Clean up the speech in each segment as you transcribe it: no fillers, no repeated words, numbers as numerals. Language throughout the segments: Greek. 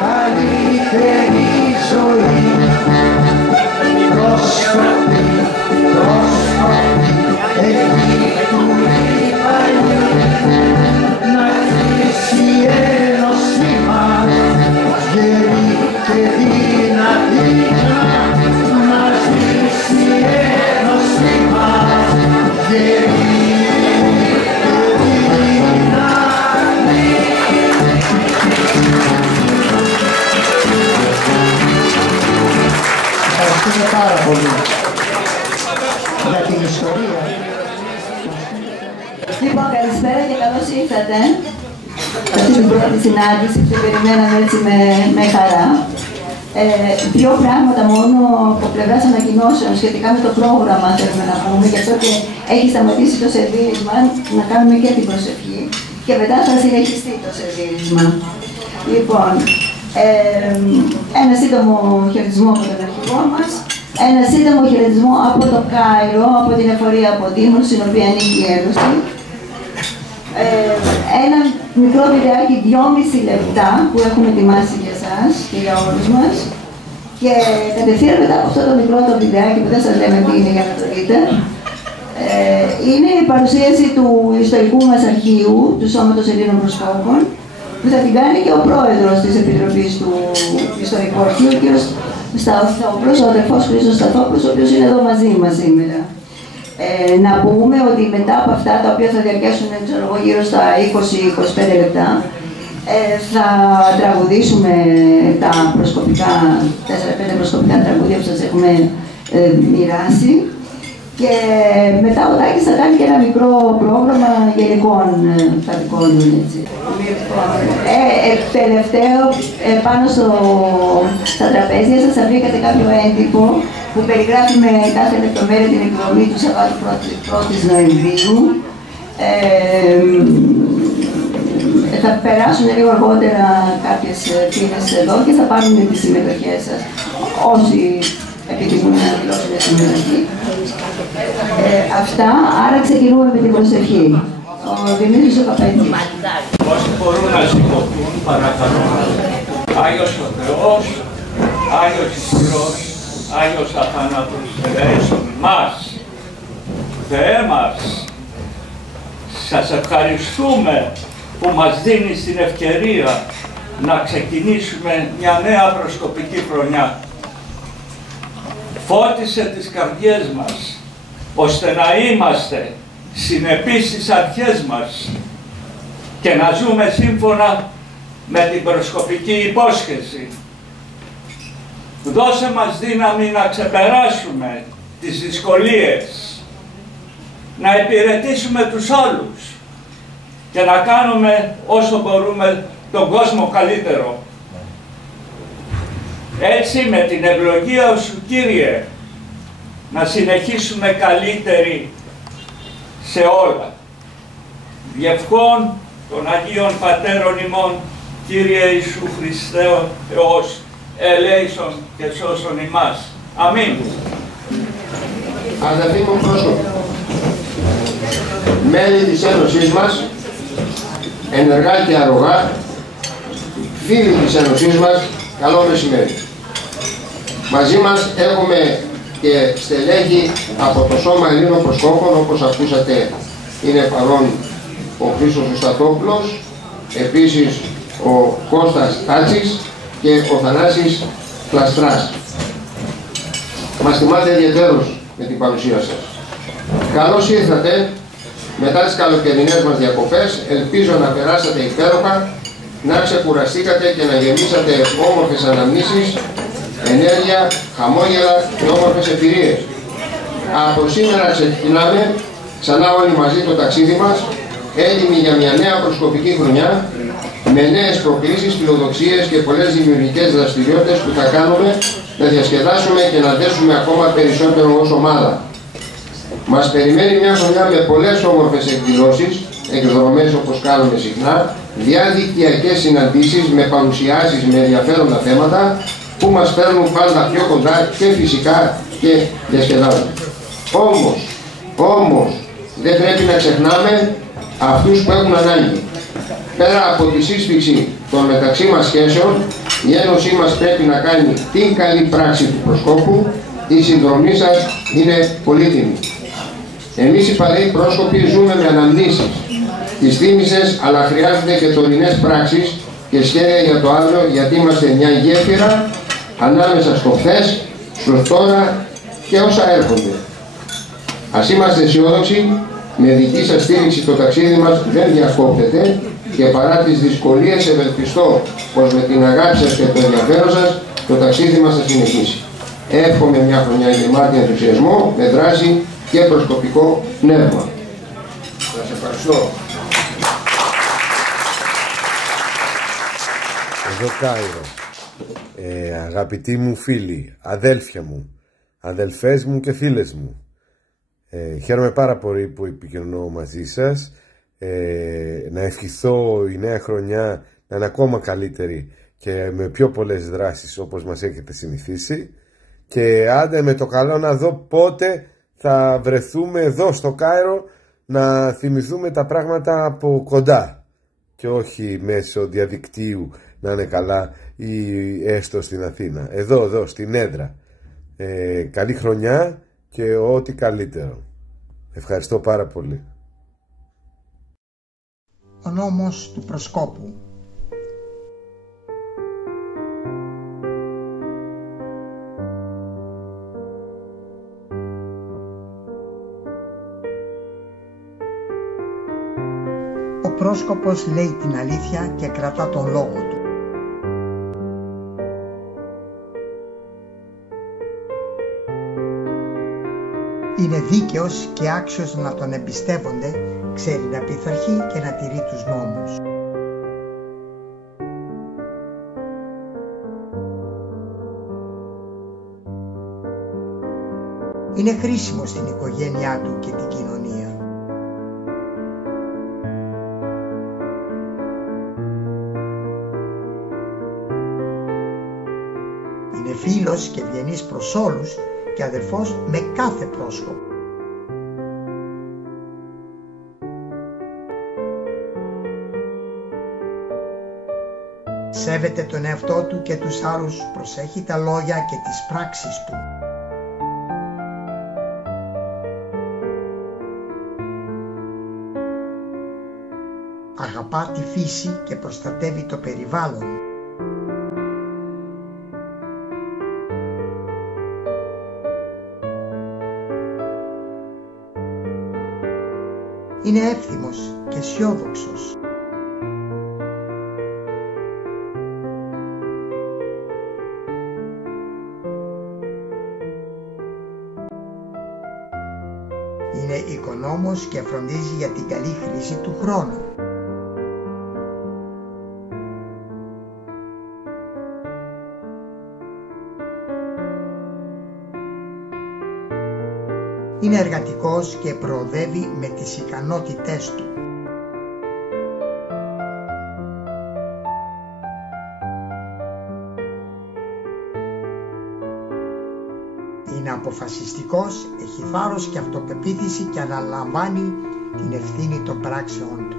Καλύτερη ζωή, πρόσφατη, εκεί που υπάρχει να κλείσει η ένωση μας, γερή και δυνατή, να κλείσει η ένωση μας, γερή. Ευχαριστούμε πάρα πολύ για την ιστορία. Λοιπόν, καλησπέρα και καλώς ήρθατε σε αυτή την πρώτη συνάντηση που περιμέναμε έτσι με χαρά. Δύο πράγματα μόνο από πλευράς ανακοινώσεων σχετικά με το πρόγραμμα θέλουμε να πούμε, γι' αυτό και έχει σταματήσει το σερβίρισμα, να κάνουμε και την προσευχή και μετά θα συνεχιστεί το σερβίρισμα. Λοιπόν, ένα σύντομο χαιρετισμό από τον αρχηγό μας, ένα σύντομο χαιρετισμό από το Κάιρο, από την εφορία από Δήμους, στην οποία ανήκει η Ένωση. Ένα μικρό βιντεάκι 2,5 λεπτά που έχουμε ετοιμάσει για εσάς και για όλους μας. Και κατευθείαν μετά από αυτό το μικρό το βιντεάκι που δεν σας λέμε τι είναι για να το δείτε, είναι η παρουσίαση του ιστορικού μας αρχείου, του Σώματος Ελλήνων Προσκόπων, που θα την κάνει και ο πρόεδρος της Επιτροπής του Ιστορικού Αρχείου, ο κ. Σταθόπουλος, ο αδερφός Χρήστος Σταθόπουλος, ο οποίος είναι εδώ μαζί μας σήμερα. Να πούμε ότι μετά από αυτά, τα οποία θα διαρκέσουν γύρω στα 20-25 λεπτά, θα τραγουδήσουμε τα προσκοπικά, 4-5 προσκοπικά τραγούδια που σας έχουμε μοιράσει. Και μετά ο Τάκης θα κάνει και ένα μικρό πρόγραμμα γενικών θετικών. Τελευταίο, πάνω στα τραπέζια σας θα βρήκατε κάποιο έντυπο που περιγράφει με κάθε λεπτομέρεια την εκδρομή του Σαββάτου 1η Νοεμβρίου. Θα περάσουν λίγο αργότερα κάποιες φίλες εδώ και θα πάρουν τις συμμετοχές σας, όσοι επιθυμούν να δηλώσουν συμμετοχή. Αυτά, άρα ξεκινούμε με την προσευχή. Ο Δημήτρης ο Καπέτζης. Όσοι μπορούν να σηκωθούν, παρακαλώ. Άγιος ο Θεός, Άγιος Ισχυρός, Άγιος Αθάνατος, ελέησον μας. Θεέ μας, σας ευχαριστούμε που μας δίνεις την ευκαιρία να ξεκινήσουμε μια νέα προσκοπική χρονιά. Φώτισε τις καρδιές μας, ώστε να είμαστε συνεπείς στις αρχές μας και να ζούμε σύμφωνα με την προσκοπική υπόσχεση. Δώσε μας δύναμη να ξεπεράσουμε τις δυσκολίες, να υπηρετήσουμε τους άλλους και να κάνουμε όσο μπορούμε τον κόσμο καλύτερο. Έτσι με την ευλογία σου, Κύριε, να συνεχίσουμε καλύτεροι σε όλα. Διευχών των Αγίων Πατέρων ημών, Κύριε Ιησού Χριστέ ο Θεός, ελέησον και σώσον ημάς. Αμήν. Αδελφοί μου πρόσωποι, μέλη της Ένωσής μας, ενεργά και αρρωγά, φίλοι της Ένωσής μας, καλό μεσημέρι. Μαζί μας έχουμε και στελέχη από το Σώμα Ελλήνων Προσκόπων, όπως ακούσατε είναι παρόν ο Χρήστος Σταθόπουλος, επίσης ο Κώστας Τάτσης και ο Θανάσης Πλαστράς. Μας τιμάτε ιδιαίτερως με την παρουσία σας. Καλώς ήρθατε μετά τις καλοκαιρινές μας διακοπές, ελπίζω να περάσατε υπέροχα, να ξεκουραστήκατε και να γεμίσατε όμορφες αναμνήσεις, ενέργεια, χαμόγελα και όμορφες εμπειρίες. Από σήμερα ξεκινάμε ξανά όλοι μαζί το ταξίδι μας, έτοιμοι για μια νέα προσκοπική χρονιά, με νέες προκλήσεις, φιλοδοξίες και πολλές δημιουργικές δραστηριότητες που θα κάνουμε να διασκεδάσουμε και να δέσουμε ακόμα περισσότερο ως ομάδα. Μας περιμένει μια χρονιά με πολλές όμορφες εκδηλώσεις, εκδρομές όπως κάνουμε συχνά, διαδικτυακές συναντήσεις με παρουσιάσεις με ενδιαφέροντα θέματα που μας φέρνουν πάντα πιο κοντά και φυσικά και διασκεδάζουν. Όμως, δεν πρέπει να ξεχνάμε αυτούς που έχουν ανάγκη. πέρα από τη σύσφυξη των μεταξύ μας σχέσεων, η Ένωσή μας πρέπει να κάνει την καλή πράξη του προσκόπου. Η συνδρομή σας είναι πολύτιμη. Εμείς οι παλαιοί πρόσκοποι ζούμε με αναμνήσεις. Τις θύμισες, αλλά χρειάζονται και τωρινές πράξεις και σχέδια για το αύριο, γιατί είμαστε μια γέφυρα ανάμεσα στο χθες, στο τώρα και όσα έρχονται. Ας είμαστε αισιόδοξοι, με δική σας στήριξη το ταξίδι μας δεν διακόπτεται και παρά τις δυσκολίες ευελπιστώ πως με την αγάπη σας και το ενδιαφέρον σας το ταξίδι μας θα συνεχίσει. Εύχομαι μια χρονιά γεμάτη ενθουσιασμό, με δράση και προσκοπικό πνεύμα. Σας ευχαριστώ. Εδώ Κάιρο. Αγαπητοί μου φίλοι, αδέλφια μου, αδελφές μου και φίλες μου, χαίρομαι πάρα πολύ που επικοινωνώ μαζί σας. Να ευχηθώ η νέα χρονιά να είναι ακόμα καλύτερη και με πιο πολλές δράσεις όπως μας έχετε συνηθίσει, και άντε με το καλό να δω πότε θα βρεθούμε εδώ στο Κάιρο να θυμηθούμε τα πράγματα από κοντά και όχι μέσω διαδικτύου να είναι καλά ή έστω στην Αθήνα. Εδώ στην έδρα. Καλή χρονιά και ό,τι καλύτερο. Ευχαριστώ πάρα πολύ. Ο νόμος του προσκόπου. Ο πρόσκοπος λέει την αλήθεια και κρατά τον λόγο του. Είναι δίκαιος και άξιος να τον εμπιστεύονται, ξέρει να πειθαρχεί και να τηρεί τους νόμους. Είναι χρήσιμο στην οικογένειά του και την κοινωνία. Είναι φίλος και ευγενής προς όλους και αδερφός με κάθε πρόσκοπο. Σέβεται τον εαυτό του και τους άλλους, προσέχει τα λόγια και τις πράξεις του. Αγαπά τη φύση και προστατεύει το περιβάλλον. Είναι εύθυμος και αισιόδοξος. Είναι οικονόμος και φροντίζει για την καλή χρήση του χρόνου. Είναι εργατικός και προοδεύει με τις ικανότητές του. Είναι αποφασιστικός, έχει θάρρος και αυτοπεποίθηση και αναλαμβάνει την ευθύνη των πράξεών του.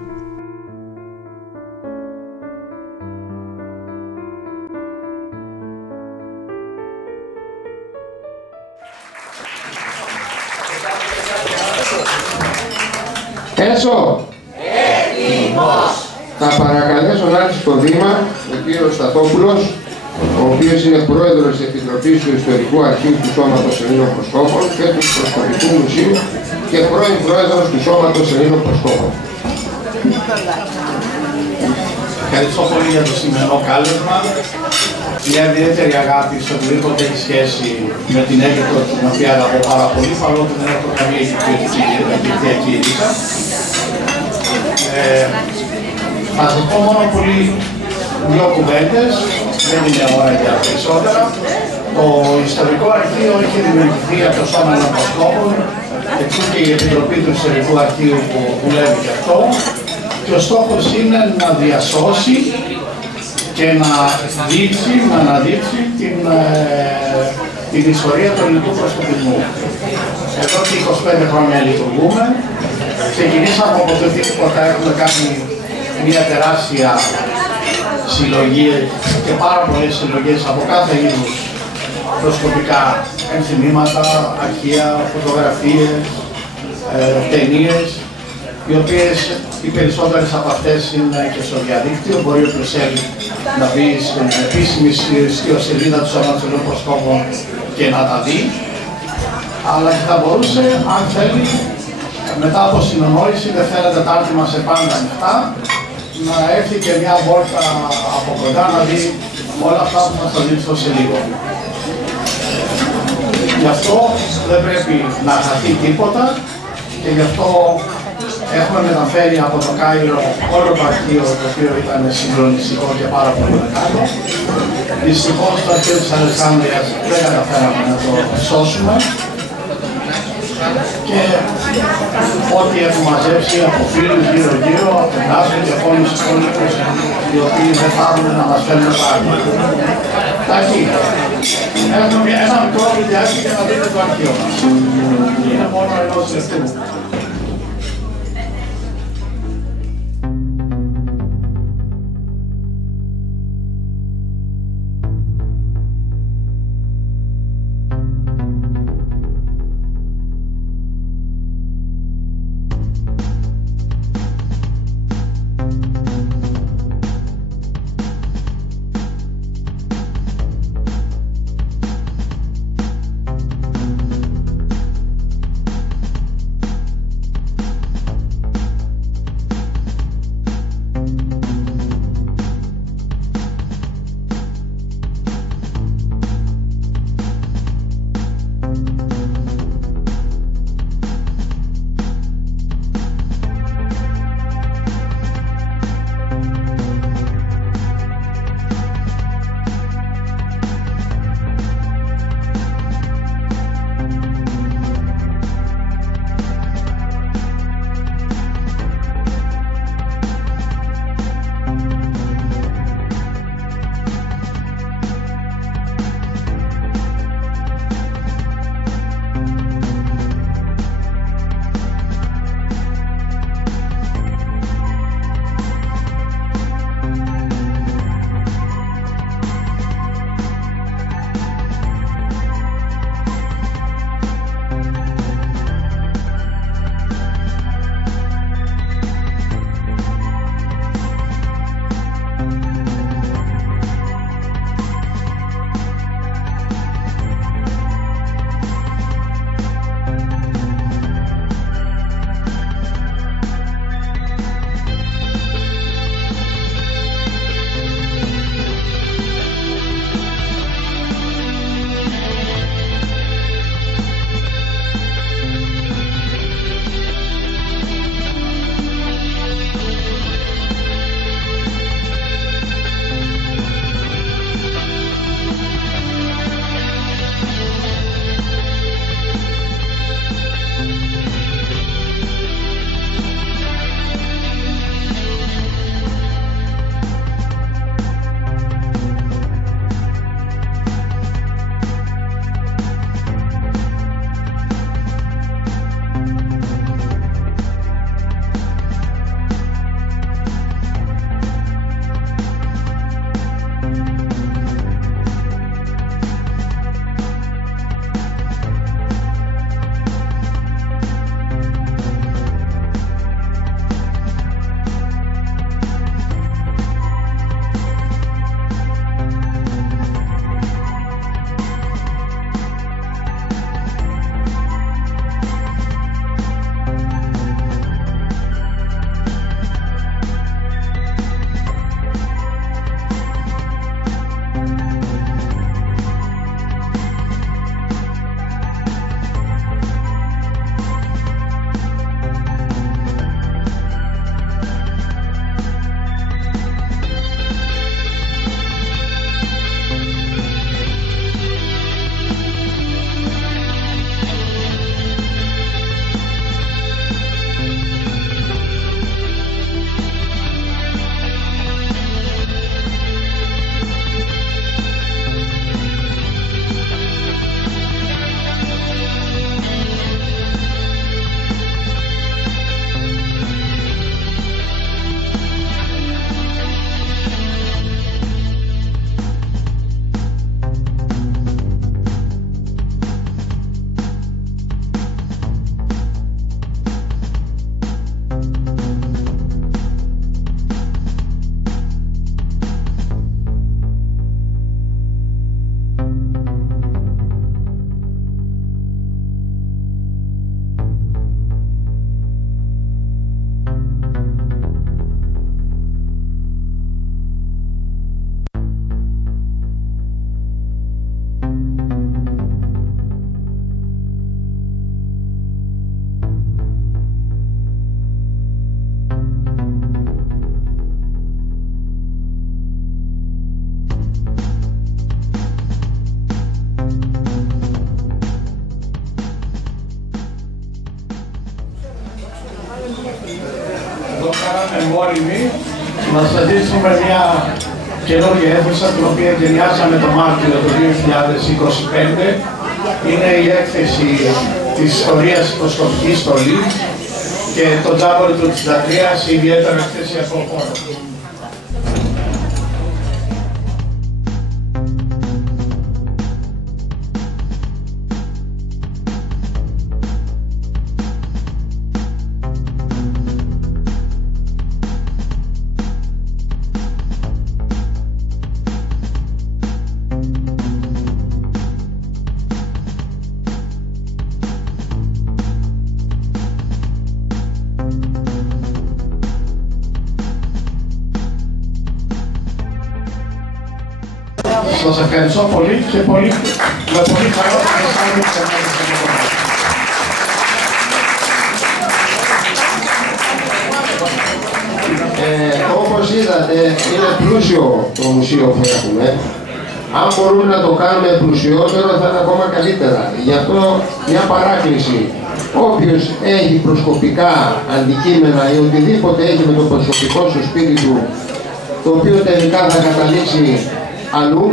Έσω! Έτοιμος! Θα παρακαλέσω να έρθει στο βήμα ο κύριος Σταθόπουλος, ο οποίος είναι πρόεδρος της Επιτροπής του Ιστορικού Αρχείου του Σώματος Ελλήνων Προσκόπων και του Προσκοπικού Μουσείου και πρώην πρόεδρος του Σώματος Ελλήνων Προσκόπων. Ευχαριστώ πολύ για το σημερινό κάλεσμα. Μια ιδιαίτερη αγάπη σε οτιδήποτε έχει σχέση με την Αίγυπτο, την οποία αγαπώ πάρα πολύ, παρόλο που δεν έχω καμία Αιγυπτιακή ήλικα. Θα σας πω μόνο πολύ δύο κουβέντες, δεν είναι ώρα για περισσότερα. Το Ιστορικό Αρχείο έχει δημιουργηθεί από το Σώμα Ελλήνων Προσκόπων, εξού και η Επιτροπή του Ιστορικού Αρχείου που δουλεύει γι' αυτό. Και ο στόχος είναι να διασώσει και να αναδείξει την ιστορία του ελληνικού προσκοπισμού. Εδώ και 25 χρόνια λειτουργούμε. Ξεκινήσαμε από το τίποτα, έχουμε κάνει μια τεράστια συλλογή και πάρα πολλές συλλογές από κάθε είδους προσκοπικά ενθυμήματα, αρχεία, φωτογραφίες, ταινίες, οι οποίες οι περισσότερες από αυτές είναι και στο διαδίκτυο. Μπορεί όποιος θέλει να μπει στην επίσημη ιστοσελίδα του Σώματος των Προσκόπων και να τα δει, αλλά και θα μπορούσε, αν θέλει, μετά από συνεννόηση, Δευτέρα Τετάρτη μας επάντα ανοιχτά, να έρθει και μια βόλτα από κοντά να δει όλα αυτά που θα σας δείξω σε λίγο. Γι' αυτό δεν πρέπει να χαθεί τίποτα και γι' αυτό έχουμε μεταφέρει από το Κάιρο όλο το αρχείο, το οποίο ήταν συγκλονιστικό και πάρα πολύ μεγάλο. Δυστυχώς το αρχείο της Αλεξάνδρειας δεν καταφέραμε να το σώσουμε και ό,τι έχουμε μαζέψει από φίλους γύρω-γύρω, από την Άσο και από όλους τους υπόλοιπους, οι οποίοι δεν πάρουν να μας φέρουν πράγματα. Εντάξει, έχουμε ένα μικρό βιντεάκι για να δείτε το αρχείο μας. Είναι μόνο ενός λεπτού. καινούργια αίθουσα, την οποία εγκαινιάσαμε το Μάρτιο του 2025. Είναι η έκθεση της ιστορίας υποσκοπικής στολή και το τζάμπορι του 63, ιδιαίτερα εκθεσιακό χώρο. Σας ευχαριστώ πολύ και με πολύ χαρά θα σας όπως είδατε, είναι πλούσιο το μουσείο που έχουμε. Αν μπορούμε να το κάνουμε πλουσιότερο θα είναι ακόμα καλύτερα. Γι' αυτό μια παράκληση. Όποιος έχει προσκοπικά αντικείμενα ή οτιδήποτε έχει με το προσωπικό στο σπίτι του, το οποίο τελικά θα καταλήξει αλλού,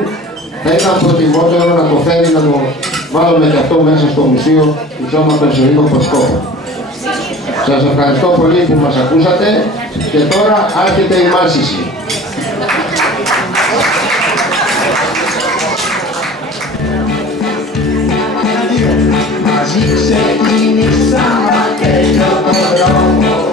θα ήταν προτιμότερο να το φέρει, να το βάλουμε και αυτό μέσα στο Μουσείο του Σώματος Ζωήτων Προσκόπων. Σας ευχαριστώ πολύ που μας ακούσατε και τώρα άρχεται η μάσηση. Μαζί ξεκίνησαμε και το δρόμο.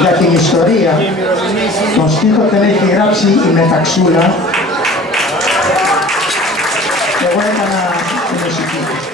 Για την ιστορία, τον στίχο τον έχει γράψει η Μεταξούλα. Εγώ έκανα τη μουσική.